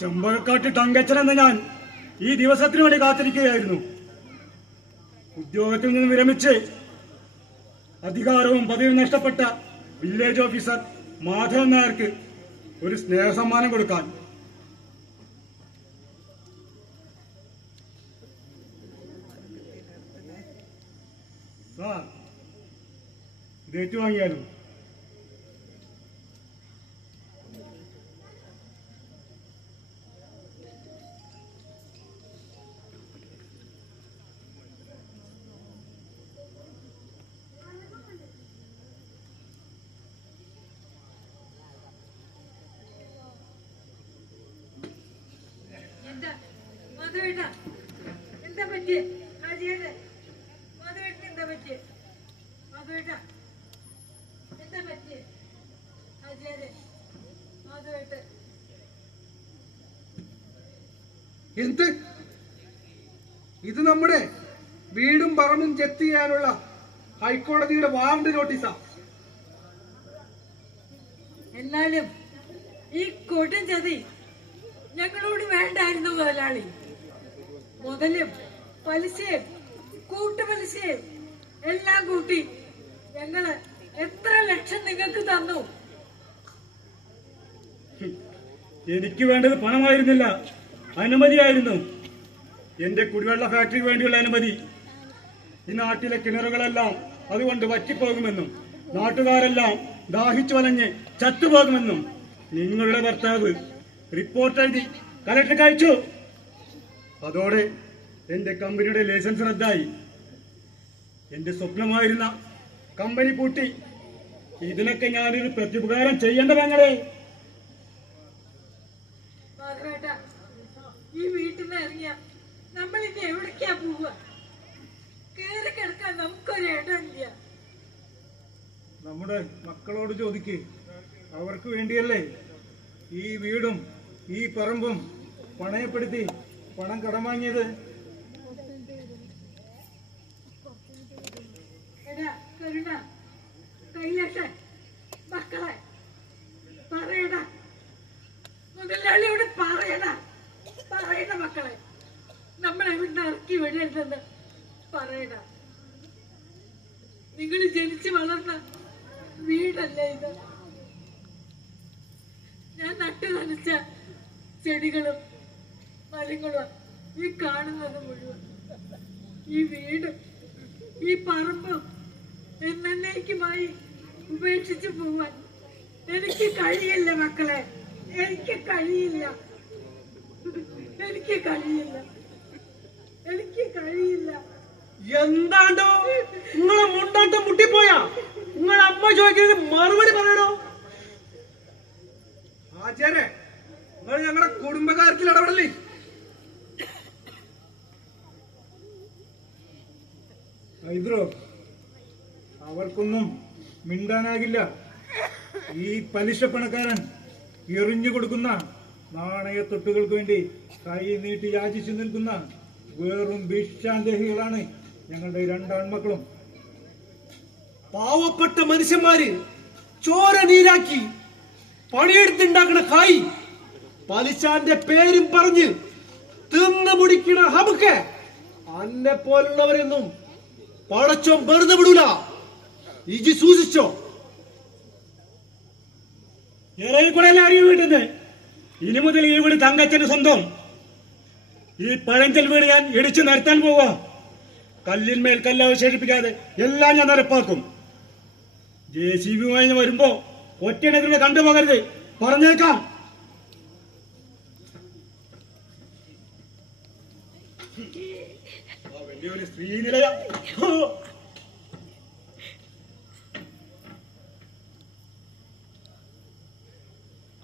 ചെമ്പകക്കാട്ട് തങ്കച്ചനെന്ന ഞാൻ ഈ ദിവസത്തിനു വേണ്ടി കാത്തിരിക്കുകയായിരുന്നു. ഉദ്യോഗത്തിൽ നിന്ന് വിരമിച്ച് അധികാരവും പദവിയും നഷ്ടപ്പെട്ട വില്ലേജ് ഓഫീസർ മാധവൻ നായർക്ക് ഒരു സ്നേഹസമ്മാനം കൊടുക്കാൻ. സാർ, ഇത് ഏറ്റുവാങ്ങിയാലും. എന്താ പറ്റി ഹാജിയേട്ടൻ? മാധവേട്ടൻ എന്താ പറ്റി? മാധവേട്ട എന്താ പറ്റി? ഹാജിയേട്ടൻ, മാധവേട്ടൻ എന്ത്? ഇത് നമ്മുടെ വീടും പറമ്പും ജപ്തി ചെയ്യാനുള്ള ഹൈക്കോടതിയുടെ വാറണ്ട് നോട്ടീസാ. എന്നാലും ഈ കൊടും ചതി ഞങ്ങളോട് വേണ്ടായിരുന്നു മുതലാളി. മുതലും പലിശയും കൂട്ടുപലിശയും എല്ലാം കൂട്ടി ഞങ്ങള് എത്ര ലക്ഷം നിങ്ങൾക്ക് തന്നു? എനിക്ക് വേണ്ടത് പണമായിരുന്നില്ല, അനുമതിയായിരുന്നു. എന്റെ കുടിവെള്ള ഫാക്ടറിക്ക് വേണ്ടിയുള്ള അനുമതി. ഈ നാട്ടിലെ കിണറുകളെല്ലാം അതുകൊണ്ട് വറ്റിപ്പോകുമെന്നും നാട്ടുകാരെല്ലാം ദാഹിച്ചു വലഞ്ഞ് ചത്തുപോകുമെന്നും നിങ്ങളുടെ ഭർത്താവ് റിപ്പോർട്ട് എഴുതി കലക്ടർക്ക് അയച്ചു. അതോടെ എന്റെ കമ്പനിയുടെ ലൈസൻസ് റദ്ദായി. എന്റെ സ്വപ്നമായിരുന്ന കമ്പനി പൂട്ടി. ഇതിനൊക്കെ ഞാനൊരു പ്രത്യുപകാരം ചെയ്യേണ്ട ഞങ്ങളെ. ഈ വീട്ടിൽ നിന്ന് ഇറങ്ങിയ നമ്മൾ ഇനി എവിടേക്കാ പോവുക? കേറി കിടക്കാൻ നമുക്കൊരു ഇടമില്ല. നമ്മുടെ മക്കളോട് ചോദിക്ക്, അവർക്ക് വേണ്ടിയല്ലേ ഈ വീടും ഈ പറമ്പും പണയപ്പെടുത്തി പണം കടം വാങ്ങിയത്. മക്കളെ പറയടാ, മുതലാളിയോട് പറയടാ, പറയണ മക്കളെ, നമ്മളെ ഇവിടെ ഇറക്കി വിടരുതെന്ന് പറയടാ. നിങ്ങൾ ജനിച്ചു വളർന്ന വീടല്ലേ ഇത്? ഞാൻ നട്ടു നനച്ച ചെടികളും മരങ്ങളും ഈ കാണുന്നത് മുഴുവൻ, ഈ വീടും ഈ പറമ്പും എന്നേക്കുമായി ഉപേക്ഷിച്ചു പോവാൻ എനിക്ക് കഴിയില്ല മക്കളെ. എനിക്ക് കഴിയില്ല, എനിക്ക് കഴിയില്ല, എനിക്ക് കഴിയില്ല. എന്താണ്ടോ നിങ്ങളെ മുണ്ടാട്ടം മുട്ടിപ്പോയാ? നിങ്ങളെ അമ്മ ചോദിക്കുന്നതിന് മറുപടി പറയണോ? ആചാരെ, നിങ്ങൾ ഞങ്ങളുടെ കുടുംബകാര്യത്തിൽ ഇടപെടല്ലേ? ഹൈദ്രോ, അവർക്കൊന്നും മിണ്ടാനാകില്ല. ഈ പലിശ പണക്കാരൻ എറിഞ്ഞു കൊടുക്കുന്ന നാണയത്തൊട്ടുകൾക്ക് വേണ്ടി കൈ നീട്ടി യാചിച്ചു നിൽക്കുന്ന വെറും ഭിക്ഷാന്തേഹികളാണ് ഞങ്ങളുടെ രണ്ടാൺമക്കളും. പാവപ്പെട്ട മനുഷ്യന്മാര് ചോര നീരാക്കി പണിയെടുത്തുണ്ടാക്കുന്ന കായ് പലിശാന്റെ പേരും പറഞ്ഞ് തിന്നു മുടിക്കണ ഹമുക്ക് അന്നെ പോലുള്ളവരെന്നും പടച്ചോ വെറുതെ വിടൂല. ഇജി സൂചിച്ചോ? ഏറെക്കുറെല്ലാം അറിവ് വീട്ടുന്നത്. ഇനി മുതൽ ഈ വീട് തങ്കച്ചന് സ്വന്തം. ഈ പഴഞ്ചൽ വീട് ഞാൻ ഇടിച്ചു നിരത്താൻ പോവാ. കല്ലിന്മേൽ കല്ല് അവശേഷിപ്പിക്കാതെ എല്ലാം ഞാൻ നിരപ്പാക്കും. JCB വരുമ്പോ ഒറ്റനെതിരെ കണ്ടുപോകരുത്, പറഞ്ഞേക്കാം. വലിയൊരു സ്ത്രീ നിലയ